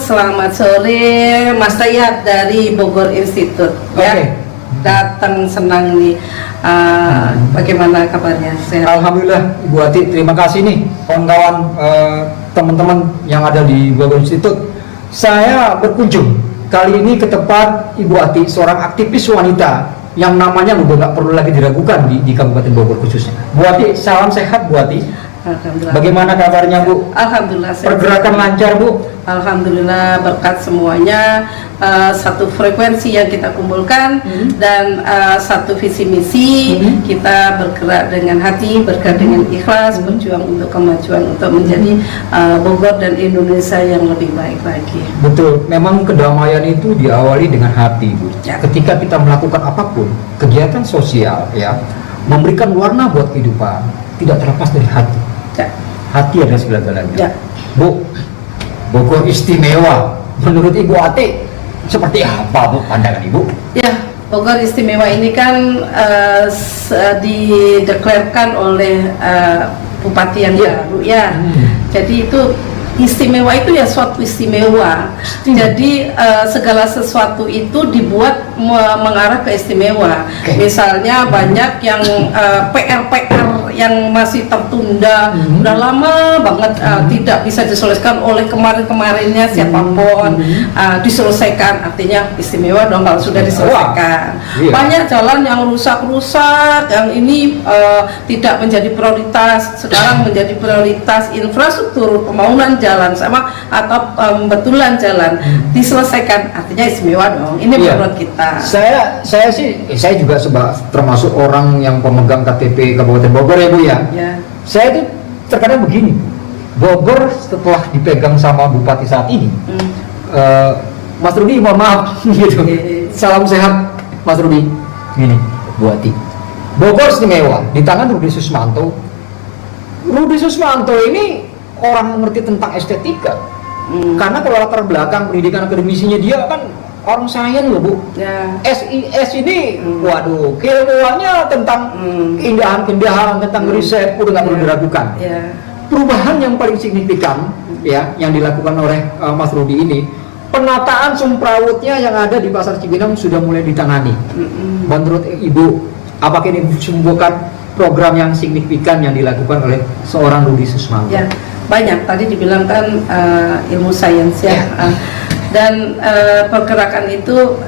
selamat sore Mas Tayat dari Bogor Institute. Ya, datang senang nih. Bagaimana kabarnya? Sehat? Alhamdulillah Ibu Ati, terima kasih nih kawan-kawan teman-teman yang ada di Bogor Institute. Saya berkunjung kali ini ke tempat Ibu Ati, seorang aktivis wanita yang namanya udah nggak perlu lagi diragukan di Kabupaten Bogor khususnya. Bu Ati, salam sehat Bu Ati. Alhamdulillah. Bagaimana kabarnya Bu? Alhamdulillah. Pergerakan lancar Bu? Alhamdulillah, berkat semuanya. Satu frekuensi yang kita kumpulkan dan satu visi misi. Kita bergerak dengan hati, bergerak dengan ikhlas, berjuang untuk kemajuan, untuk menjadi Bogor dan Indonesia yang lebih baik lagi. Betul, memang kedamaian itu diawali dengan hati Bu. Ya. Ketika kita melakukan apapun, kegiatan sosial ya, memberikan warna buat kehidupan, tidak terlepas dari hati. Ya. Hati adalah segala-galanya. Ya. Bu, Bogor istimewa. Menurut Ibu Ati, seperti apa Bu pandangan Ibu? Ya, Bogor istimewa ini kan dideklarkan oleh Bupati yang baru ya. Jadi itu istimewa itu ya suatu istimewa. Jadi segala sesuatu itu dibuat mengarah ke istimewa. Misalnya banyak yang PR-PR yang masih tertunda, udah lama banget tidak bisa diselesaikan oleh kemarin-kemarinnya siapapun, diselesaikan, artinya istimewa dong kalau sudah diselesaikan. Banyak jalan yang rusak-rusak, yang ini tidak menjadi prioritas, sekarang menjadi prioritas infrastruktur, pembangunan jalan sama atau pembetulan jalan diselesaikan, artinya istimewa dong. Ini menurut kita. Saya juga termasuk orang yang pemegang KTP Kabupaten Bogor ya Bu ya. Saya itu terkadang begini, Bogor setelah dipegang sama Bupati saat ini, Mas Rudi mohon maaf gitu. Salam sehat Mas Rudi. Gini, Bupati. Bogor istimewa di tangan Rudi Susmanto. Rudi Susmanto ini orang mengerti tentang estetika. Karena kalau latar belakang pendidikan akademisinya dia kan orang sains loh Bu. SIS ini, waduh, keilmuannya tentang keindahan-keindahan, tentang riset, udah nggak perlu diragukan. Perubahan yang paling signifikan ya, yang dilakukan oleh Mas Rudi ini, penataan Sumrawutnya yang ada di Pasar Cibinong sudah mulai ditangani. Menurut Ibu, apakah ini merupakan program yang signifikan yang dilakukan oleh seorang Rudi Susmanto? Ya, banyak. Tadi dibilang kan ilmu sains ya. Dan pergerakan itu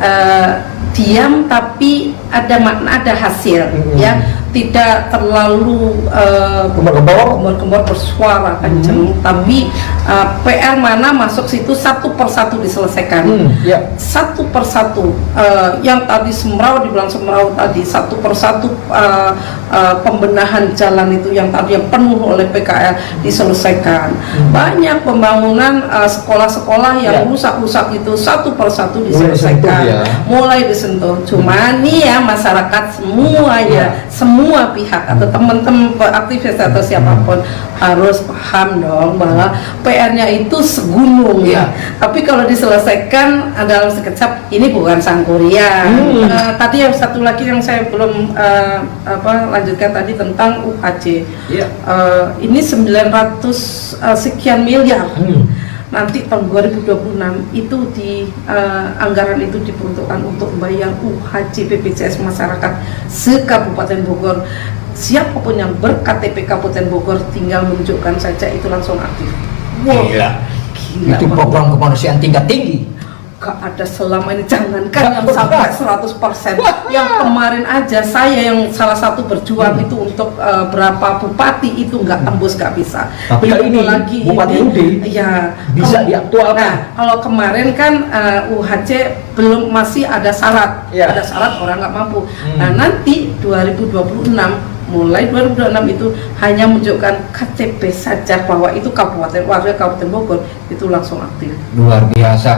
diam tapi ada makna, ada hasil ya, tidak terlalu gembor-gembor bersuara kenceng, tapi PR mana masuk situ satu persatu diselesaikan. Satu persatu yang tadi semraut dibilang semraut tadi, satu persatu pembenahan jalan itu yang tadi yang penuh oleh PKL diselesaikan. Banyak pembangunan sekolah-sekolah yang rusak-rusak itu satu persatu diselesaikan, mulai disentuh. Cuman nih ya, masyarakat semuanya, semua pihak atau teman-teman aktivis atau siapapun harus paham dong bahwa PR-nya itu segunung ya. Tapi kalau diselesaikan dalam sekejap, ini bukan sangkuriang. Tadi yang satu lagi yang saya belum lanjutkan tadi tentang UHC. Ini 900 sekian miliar. Nanti tahun 2026 itu di anggaran itu diperuntukkan untuk bayar UHC BPJS masyarakat se-Kabupaten Bogor. Siapapun yang ber-KTP Kabupaten Bogor tinggal menunjukkan saja itu langsung aktif. Gila. Itu program kemanusiaan tingkat tinggi. Gak ada selama ini, jangankan yang sampai 100%. Yang kemarin aja saya yang salah satu berjuang itu untuk berapa bupati itu nggak tembus, nggak bisa. Tapi kali ini lagi Bupati Rudi bisa diaktualkan. Nah, kalau kemarin kan UHC belum, masih ada syarat, ada syarat orang nggak mampu. Nah nanti 2026 mulai 2026 itu hanya menunjukkan KTP saja bahwa itu warga Kabupaten Bogor itu langsung aktif. Luar biasa.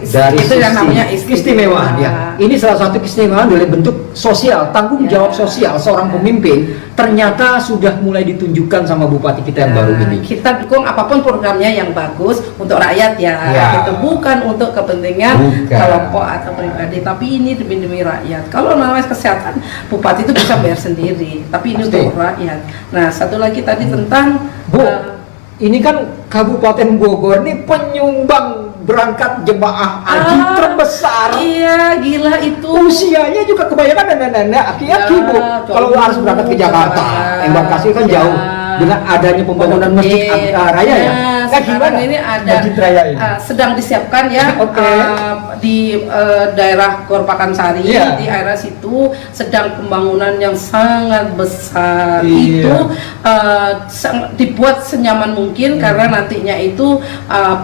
Dari itu yang namanya keistimewaan ya. Ini salah satu keistimewaan dari bentuk sosial, tanggung jawab sosial seorang pemimpin ternyata sudah mulai ditunjukkan sama Bupati kita yang baru ini. Kita dukung apapun programnya yang bagus untuk rakyat ya. Itu bukan untuk kepentingan kelompok atau pribadi, tapi ini demi rakyat. Kalau namanya kesehatan, Bupati itu bisa bayar sendiri, tapi ini untuk rakyat. Nah, satu lagi tadi tentang ini kan Kabupaten Bogor ini penyumbang berangkat jemaah haji terbesar. Iya, gila itu. Usianya juga kebanyakan nenek-nenek, aki-aki Bu. Kalau jauh harus berangkat ke Jakarta, banget. embarkasi kan Ya. jauh. Dengan adanya pembangunan masjid raya ya. Nah, sekarang gimana? ini ada Masjid raya ini. sedang disiapkan ya. Oke. Di daerah Gor Pakansari, Iya. di area situ sedang pembangunan yang sangat besar. Iya. Itu dibuat senyaman mungkin karena nantinya itu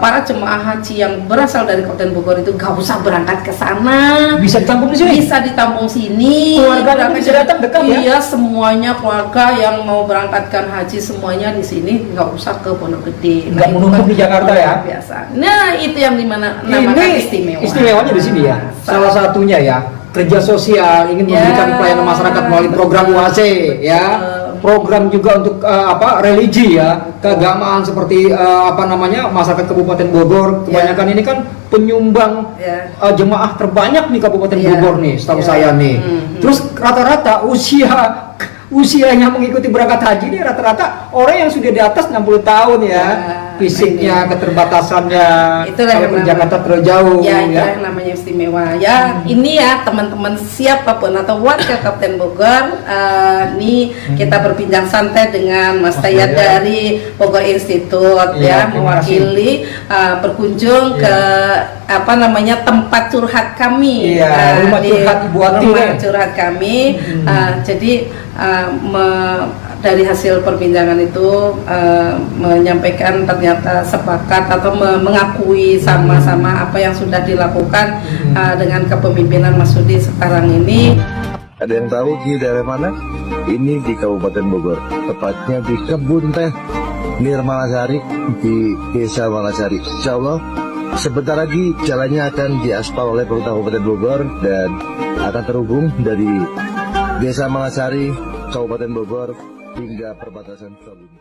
para jemaah haji yang berasal dari Kabupaten Bogor itu gak usah berangkat ke sana. Bisa ditampung di sini. Bisa ditampung sini. Keluarga bisa datang dekat ya? Iya, semuanya keluarga yang mau berangkatkan haji semuanya di sini, nggak usah ke Pondok Gede. Nggak itu menumpuk di Jakarta luar ya? Biasa. Nah, itu yang dimana namakan Ini istimewa. istimewanya di sini ya. Salah satunya ya, kerja sosial ingin memberikan pelayanan masyarakat melalui program UAC ya. Program juga untuk religi ya, keagamaan seperti masyarakat Kabupaten Bogor. Kebanyakan ini kan penyumbang jemaah terbanyak nih Kabupaten Bogor nih, setahu saya nih. Terus rata-rata usianya mengikuti berangkat haji ini rata-rata orang yang sudah di atas 60 tahun ya. Fisiknya, keterbatasannya, Itulah kalau yang ke Jakarta terlalu jauh ya. Itu yang namanya istimewa ya. Ini ya teman-teman siapapun atau warga Kabupaten Bogor, nih kita berbincang santai dengan Mas Dayat dari Bogor Institute ya, mewakili berkunjung ke tempat curhat kami. Rumah curhat Ibu Ati. Rumah curhat kami. Jadi dari hasil perbincangan itu menyampaikan ternyata sepakat atau mengakui sama-sama apa yang sudah dilakukan dengan kepemimpinan Mas Sudi sekarang ini. Ada yang tahu di daerah mana? Ini di Kabupaten Bogor, tepatnya di Kebun Teh Nirmalasari di Desa Malasari. Insya Allah sebentar lagi jalannya akan diaspal oleh pemerintah Kabupaten Bogor dan akan terhubung dari Desa Malasari, Kabupaten Bogor hingga perbatasan Sukabumi.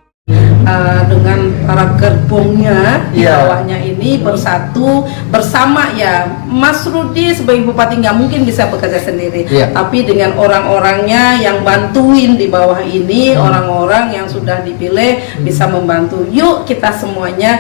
Dengan para gerbongnya di Iya. bawahnya ini bersatu bersama ya. Mas Rudi sebagai bupati nggak mungkin bisa bekerja sendiri, Iya. tapi dengan orang-orangnya yang bantuin di bawah ini, orang-orang yang sudah dipilih bisa membantu. Yuk kita semuanya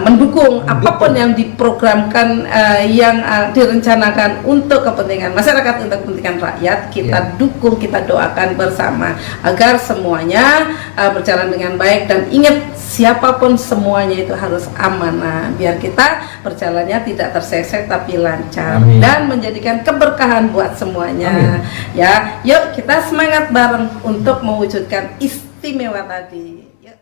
mendukung apapun yang diprogramkan, yang direncanakan untuk kepentingan masyarakat, untuk kepentingan rakyat. Kita dukung, kita doakan bersama agar semuanya berjalan dengan baik. Dan ingat, siapapun semuanya itu harus amanah, biar kita berjalannya tidak tersesat tapi lancar. Amin. Dan menjadikan keberkahan buat semuanya. Amin. Ya, yuk kita semangat bareng untuk mewujudkan istimewa tadi. Yuk.